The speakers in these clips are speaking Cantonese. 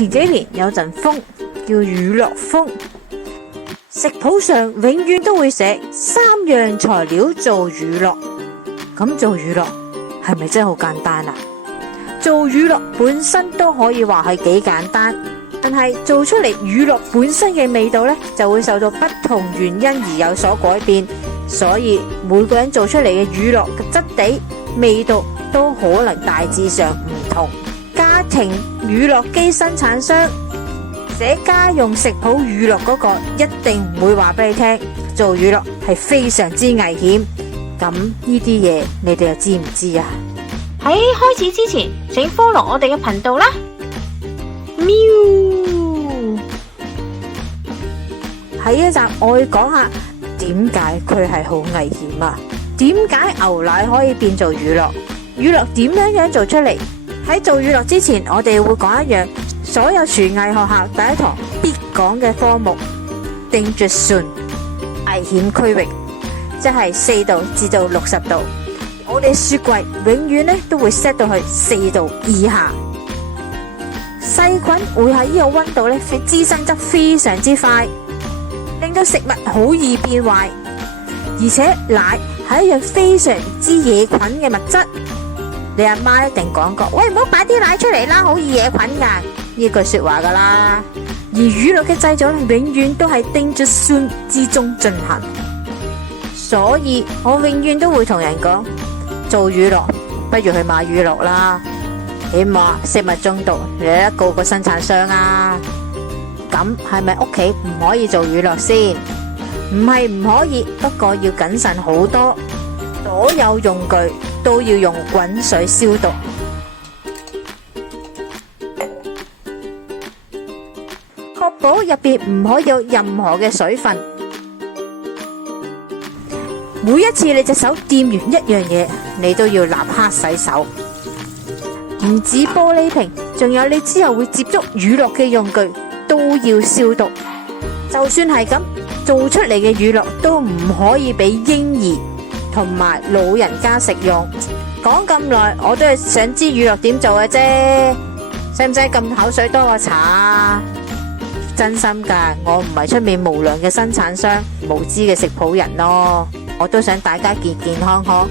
前幾年有陣風叫乳酪風，食譜上永遠都會寫3樣材料做乳酪。咁做乳酪係咪真係好簡單啊？做乳酪本身都可以話係幾簡單，但係做出嚟乳酪本身嘅味道呢，就會受到不同原因而有所改變。所以每個人做出嚟嘅乳酪嘅質地、味道都可能大致上唔同。家庭乳酪機生產商寫家用食譜乳酪嗰個一定唔會話俾你聽，做乳酪係非常之危險。咁呢啲嘢你哋又知唔知啊？喺開始之前，請 follow 我哋嘅頻道啦。喵！喺一集我會講下點解佢係好危險啊？點解牛奶可以變做乳酪？乳酪點樣做出嚟？喺做乳酪之前，我哋會講一樣所有廚藝學校第一堂必講嘅科目 Danger Zone 危險區域，即係4度至到60度。我哋雪櫃永遠都會 set 到去4度以下，細菌會喺呢個溫度滋生得非常之快，令到食物好易變壞。而且奶係一樣非常之惹菌嘅物質，你阿媽一定講過，喂，唔好擺啲奶出嚟啦，好易惹菌噶，呢句說話噶啦。而乳酪嘅製造永遠都係 Danger Zone 之中進行，所以我永遠都會同人講，做乳酪不如去買乳酪啦，起碼食物中毒你一個生產商啊。咁係咪屋企唔可以做乳酪先？唔係唔可以，不過要謹慎好多，所有用具都要用滾水消毒，確保入邊唔可以有任何嘅水分。每一次你隻手掂完一樣嘢，你都要立刻洗手。唔止玻璃瓶，仲有你之後會接觸乳酪嘅用具都要消毒。就算係咁，做出嚟嘅乳酪都唔可以俾嬰兒同埋老人家食用。講咁耐，我都係想知乳酪點做嘅啫，使唔使咁口水多過茶啊？真心噶，我唔係出面無良嘅生產商，無知嘅食譜人咯。我都想大家健健康康，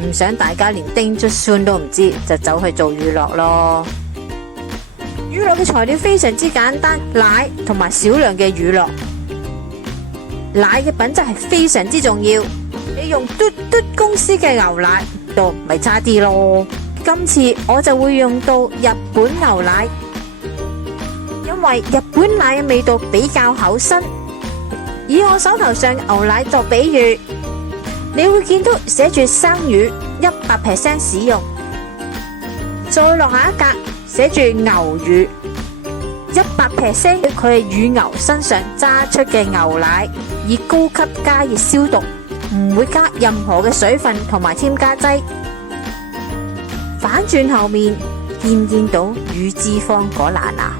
唔想大家連 Danger Zone 都唔知就走去做乳酪咯。乳酪嘅材料非常之簡單，奶同埋少量嘅乳酪。奶嘅品質係非常之重要，你用嘟嘟公司嘅牛奶度咪差啲咯。今次我就會用到日本牛奶，因為日本奶嘅味道比較厚身。以我手頭上牛奶作比喻，你會見到寫住生乳 100% 使用，再落下一格寫住牛乳 100%， 佢係乳牛身上揸出嘅牛奶，以高級加熱消毒，唔會加任何嘅水分同埋添加劑。反轉後面見唔見到乳脂肪嗰欄啊？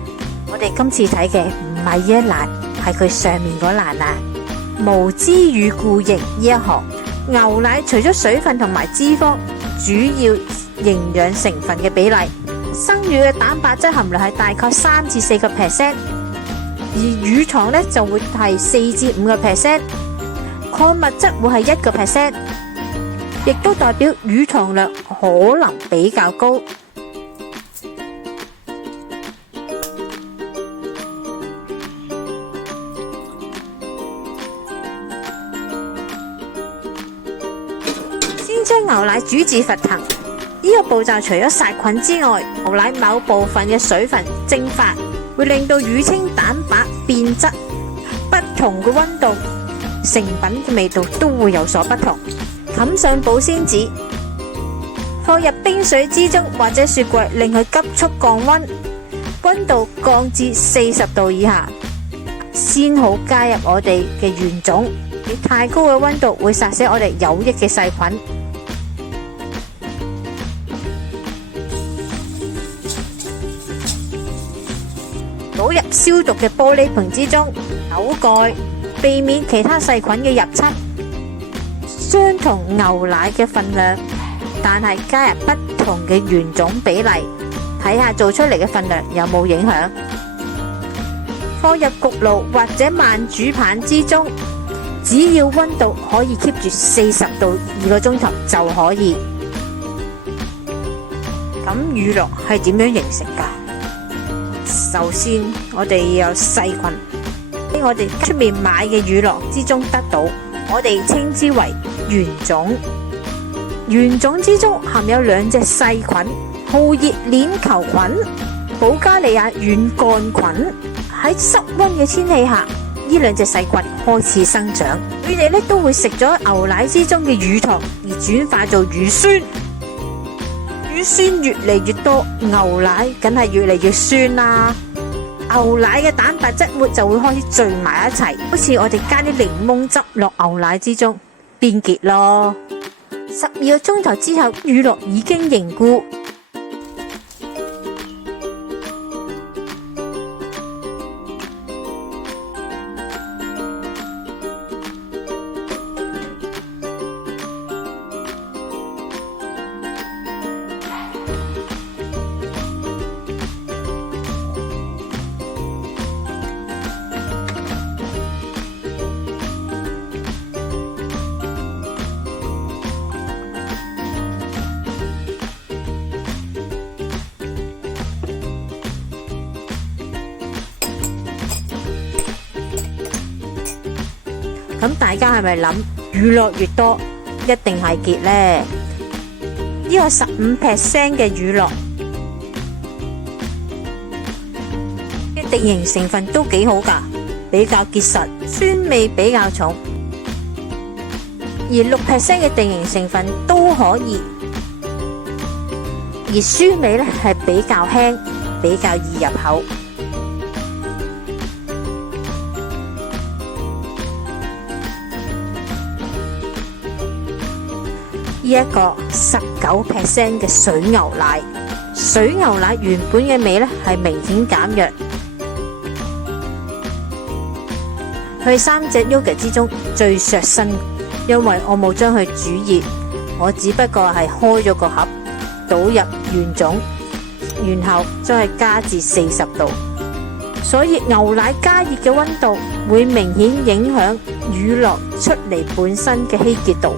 我哋今次睇嘅唔係呢一欄，係佢上面嗰欄啊。無脂乳固形呢一行，牛奶除咗水分同埋脂肪，主要營養成分嘅比例，生乳嘅蛋白質含量係大概3至4%，而乳糖呢就會係4至5%，礦物質會係1%，亦都代表乳糖量可能比較高。先將牛奶煮至沸騰，呢個步驟除咗殺菌之外，牛奶某部分嘅水分蒸發，會令到乳清蛋白變質。不同嘅溫度，成品嘅味道都會有所不同。冚上保鮮紙，放入冰水之中或者雪櫃，令佢急速降溫，溫度降至40度以下，先好加入我哋嘅原種。你太高嘅溫度會殺死我哋有益嘅細菌。倒入消毒嘅玻璃瓶之中，扭蓋，避免其他細菌嘅入侵。相同牛奶嘅份量，但係加入不同嘅原種比例，睇下做出嚟嘅份量有冇影響。放入焗爐或者慢煮盤之中，只要溫度可以 keep 住40到2個鐘頭就可以。咁乳酪係點樣形成㗎？首先我哋有細菌，喺我哋出面買嘅乳酪之中得到，我哋稱之為原種。原種之中含有2隻細菌，酷熱鏈球菌、保加利亞軟桿菌。喺室溫嘅天氣下，呢2隻細菌開始生長，佢哋都會食咗牛奶之中嘅乳糖而轉化做乳酸。乳酸越嚟越多，牛奶梗係越嚟越酸啦。牛奶嘅蛋白質就會開始聚埋一齊，好似我哋加啲檸檬汁落牛奶之中，變結咯。12個鐘頭之後，乳酪已經凝固。咁大家係咪諗乳酪越多一定係結呢？呢個15% 嘅乳酪嘅定型成分都幾好噶，比較結實，酸味比較重，而6% 嘅定型成分都可以，而酸味係比較輕，比較易入口。呢一個19% 嘅水牛奶，水牛奶原本嘅味係明顯減弱，佢3隻 yogurt 之中最削身，因為我冇將佢煮熱，我只不過係開咗個盒，倒入原種，然後將佢加至40度，所以牛奶加熱嘅溫度會明顯影響乳酪出嚟本身嘅稀結度。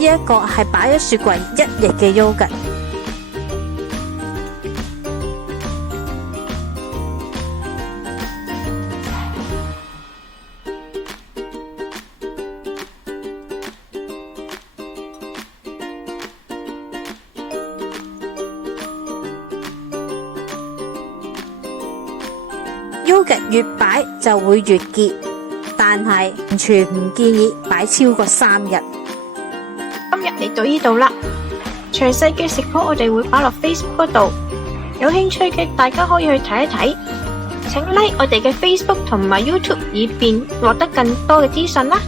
呢一個係擺咗雪櫃1日嘅 yogurt。yogurt 越擺就會越結，但係完全唔建議擺超過3日。今日嚟到呢度啦，詳細嘅食譜我哋會擺落 Facebook 嗰度，有興趣嘅大家可以去睇一睇。請 like 我哋嘅 Facebook 同埋 YouTube，以便獲得更多嘅資訊啦。